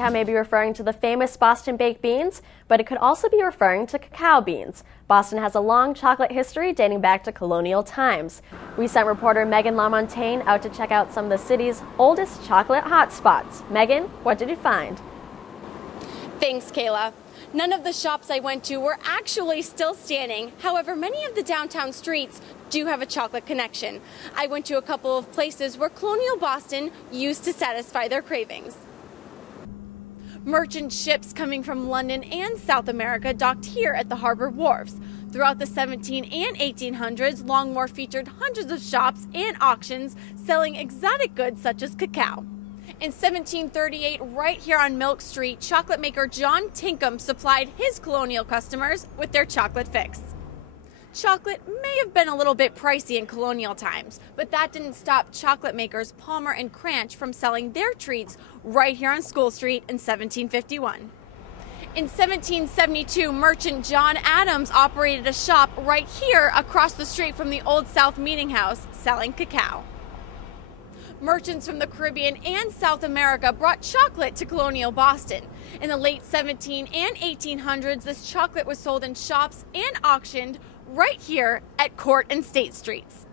Downtown may be referring to the famous Boston baked beans, but it could also be referring to cacao beans. Boston has a long chocolate history dating back to colonial times. We sent reporter Megan Lamontagne out to check out some of the city's oldest chocolate hotspots. Megan, what did you find? Thanks, Kayla. None of the shops I went to were actually still standing. However, many of the downtown streets do have a chocolate connection. I went to a couple of places where colonial Boston used to satisfy their cravings. Merchant ships coming from London and South America docked here at the harbor wharves. Throughout the 1700s and 1800s, Longmore featured hundreds of shops and auctions selling exotic goods such as cacao. In 1738, right here on Milk Street, chocolate maker John Tinkham supplied his colonial customers with their chocolate fix. Chocolate may have been a little bit pricey in colonial times, but that didn't stop chocolate makers Palmer and Cranch from selling their treats right here on School Street in 1751. In 1772, merchant John Adams operated a shop right here across the street from the Old South Meeting House selling cacao. Merchants from the Caribbean and South America brought chocolate to colonial Boston. In the late 1700s and 1800s, this chocolate was sold in shops and auctioned right here at Court and State Streets.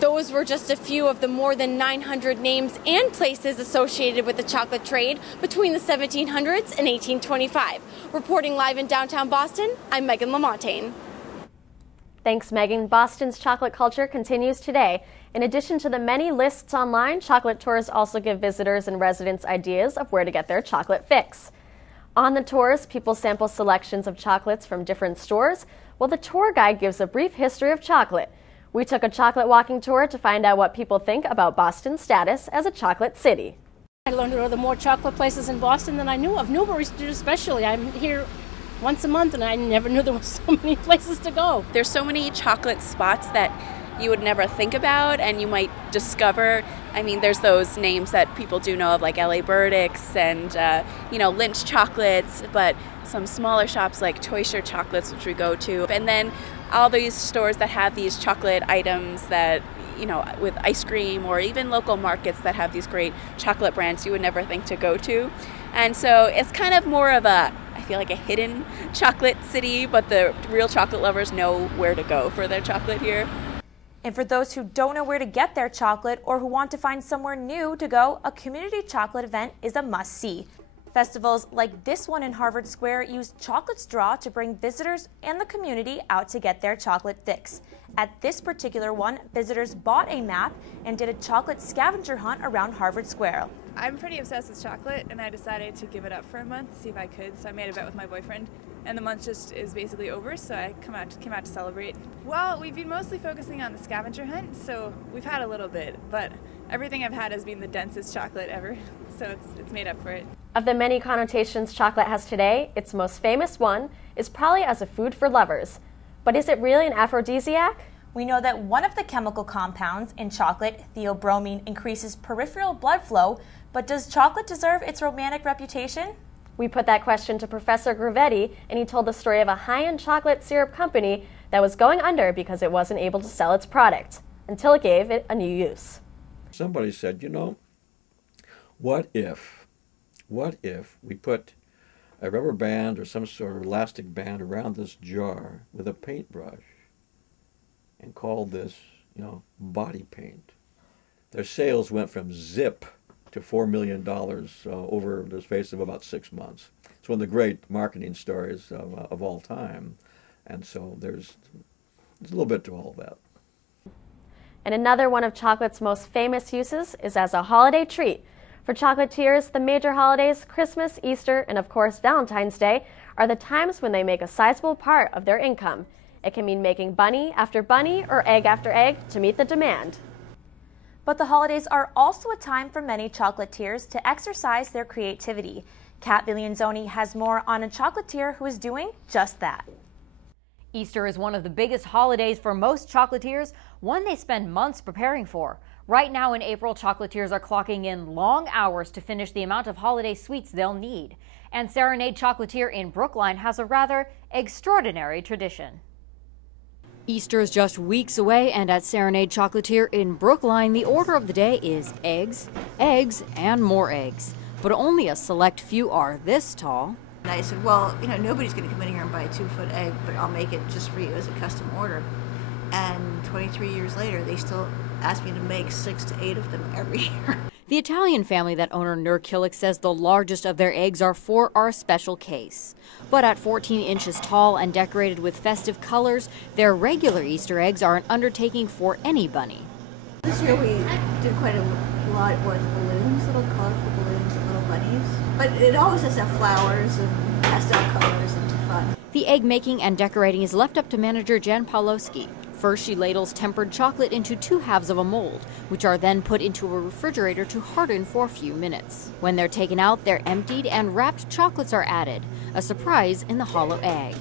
Those were just a few of the more than 900 names and places associated with the chocolate trade between the 1700s and 1825. Reporting live in downtown Boston, I'm Megan Lamontagne. Thanks, Megan. Boston's chocolate culture continues today. In addition to the many lists online, chocolate tours also give visitors and residents ideas of where to get their chocolate fix. On the tours, people sample selections of chocolates from different stores, while the tour guide gives a brief history of chocolate. We took a chocolate walking tour to find out what people think about Boston's status as a chocolate city. I learned there are more chocolate places in Boston than I knew of. Newbury Street especially. I'm here once a month and I never knew there were so many places to go. There's so many chocolate spots that you would never think about and you might discover. I mean, there's those names that people do know of, like L.A. Burdick's and, Lynch Chocolates, but some smaller shops like Choicer Chocolates, which we go to. And then all these stores that have these chocolate items that, with ice cream, or even local markets that have these great chocolate brands you would never think to go to. And so it's kind of more of I feel like a hidden chocolate city, but the real chocolate lovers know where to go for their chocolate here. And for those who don't know where to get their chocolate or who want to find somewhere new to go, a community chocolate event is a must-see. Festivals like this one in Harvard Square use chocolate straw to bring visitors and the community out to get their chocolate fix. At this particular one, visitors bought a map and did a chocolate scavenger hunt around Harvard Square. I'm pretty obsessed with chocolate, and I decided to give it up for a month to see if I could, so I made a bet with my boyfriend. And the month just is basically over, so I came out to celebrate. Well, we've been mostly focusing on the scavenger hunt, so we've had a little bit, but everything I've had has been the densest chocolate ever, so it's made up for it. Of the many connotations chocolate has today, its most famous one is probably as a food for lovers. But is it really an aphrodisiac? We know that one of the chemical compounds in chocolate, theobromine, increases peripheral blood flow, but does chocolate deserve its romantic reputation? We put that question to Professor Gravetti, and he told the story of a high-end chocolate syrup company that was going under because it wasn't able to sell its product, until it gave it a new use. Somebody said, what if we put a rubber band or some sort of elastic band around this jar with a paintbrush and called this, body paint? Their sales went from zip to $4 million over the space of about 6 months. It's one of the great marketing stories of all time. And so there's a little bit to all that. And another one of chocolate's most famous uses is as a holiday treat. For chocolatiers, the major holidays, Christmas, Easter, and of course Valentine's Day, are the times when they make a sizable part of their income. It can mean making bunny after bunny or egg after egg to meet the demand. But the holidays are also a time for many chocolatiers to exercise their creativity. Cat Viglienzoni has more on a chocolatier who is doing just that. Easter is one of the biggest holidays for most chocolatiers, one they spend months preparing for. Right now in April, chocolatiers are clocking in long hours to finish the amount of holiday sweets they'll need. And Serenade Chocolatier in Brookline has a rather extraordinary tradition. Easter is just weeks away, and at Serenade Chocolatier in Brookline, the order of the day is eggs, eggs, and more eggs. but only a select few are this tall. And I said, well, you know, nobody's going to come in here and buy a 2-foot egg, but I'll make it just for you as a custom order. And 23 years later, they still ask me to make 6 to 8 of them every year. The Italian family that owner Nurkilik says the largest of their eggs are for our special case. But at 14 inches tall and decorated with festive colors, their regular Easter eggs are an undertaking for any bunny. This year we did quite a lot with balloons, little colorful balloons and little bunnies. But it always has to have flowers and pastel colors and fun. The egg making and decorating is left up to manager Jen Pawlowski. First, she ladles tempered chocolate into 2 halves of a mold, which are then put into a refrigerator to harden for a few minutes. When they're taken out, they're emptied and wrapped chocolates are added, a surprise in the hollow egg.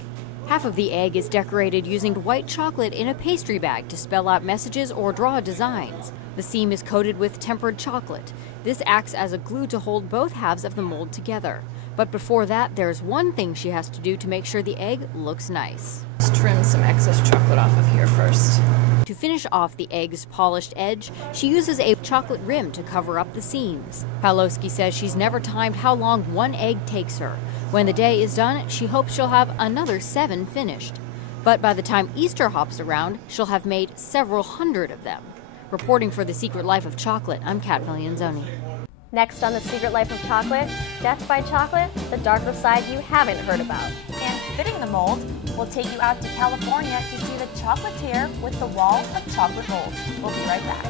Half of the egg is decorated using white chocolate in a pastry bag to spell out messages or draw designs. The seam is coated with tempered chocolate. This acts as a glue to hold both halves of the mold together. But before that, there's one thing she has to do to make sure the egg looks nice. Let's trim some excess chocolate off of here first. To finish off the egg's polished edge, she uses a chocolate rim to cover up the seams. Pawlowski says she's never timed how long one egg takes her. When the day is done, she hopes she'll have another 7 finished. But by the time Easter hops around, she'll have made several hundred of them. Reporting for The Secret Life of Chocolate, I'm Cat Viglienzoni. Next on The Secret Life of Chocolate, Death by Chocolate, the darker side you haven't heard about. And fitting the mold, we'll take you out to California to see the chocolatier with the wall of chocolate molds. We'll be right back.